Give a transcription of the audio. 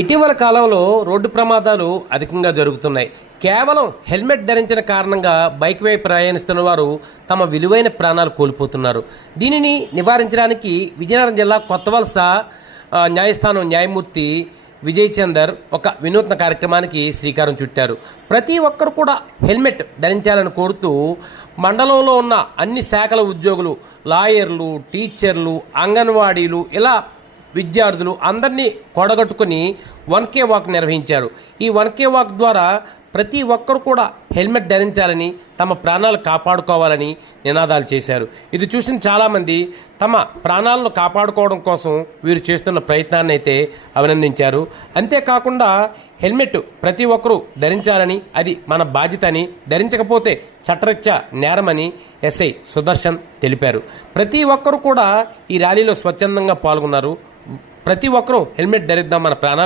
ఇటీవల కాలంలో రోడ్డు ప్రమాదాలు అధికంగా జరుగుతున్నాయి. కేవలం హెల్మెట్ ధరించిన కారణంగా బైక్ వైపు ప్రయాణిస్తున్న వారు తమ విలువైన ప్రాణాలు కోల్పోతున్నారు. దీనిని నివారించడానికి విజయనగరం జిల్లా కొత్తవలస న్యాయస్థానం న్యాయమూర్తి విజయ్ చందర్ ఒక వినూత్న కార్యక్రమానికి శ్రీకారం చుట్టారు. ప్రతి ఒక్కరు కూడా హెల్మెట్ ధరించాలని కోరుతూ మండలంలో ఉన్న అన్ని శాఖల ఉద్యోగులు, లాయర్లు, టీచర్లు, అంగన్వాడీలు ఇలా విద్యార్థులు అందరినీ కూడగట్టుకుని 1K వాక్ నిర్వహించారు. ఈ 1K వాక్ ద్వారా ప్రతి ఒక్కరు కూడా హెల్మెట్ ధరించాలని, తమ ప్రాణాలు కాపాడుకోవాలని నినాదాలు చేశారు. ఇది చూసిన చాలామంది తమ ప్రాణాలను కాపాడుకోవడం కోసం వీరు చేస్తున్న ప్రయత్నాన్ని అయితే అభినందించారు. అంతేకాకుండా హెల్మెట్ ప్రతి ఒక్కరూ ధరించాలని, అది మన బాధ్యత అని, ధరించకపోతే చట్టరీత్యా నేరమని ఎస్ఐ సుదర్శన్ తెలిపారు. ప్రతి ఒక్కరు కూడా ఈ ర్యాలీలో స్వచ్ఛందంగా పాల్గొన్నారు. ప్రతి ఒక్కరూ హెల్మెట్ ధరిద్దాం, మన ప్రాణాలు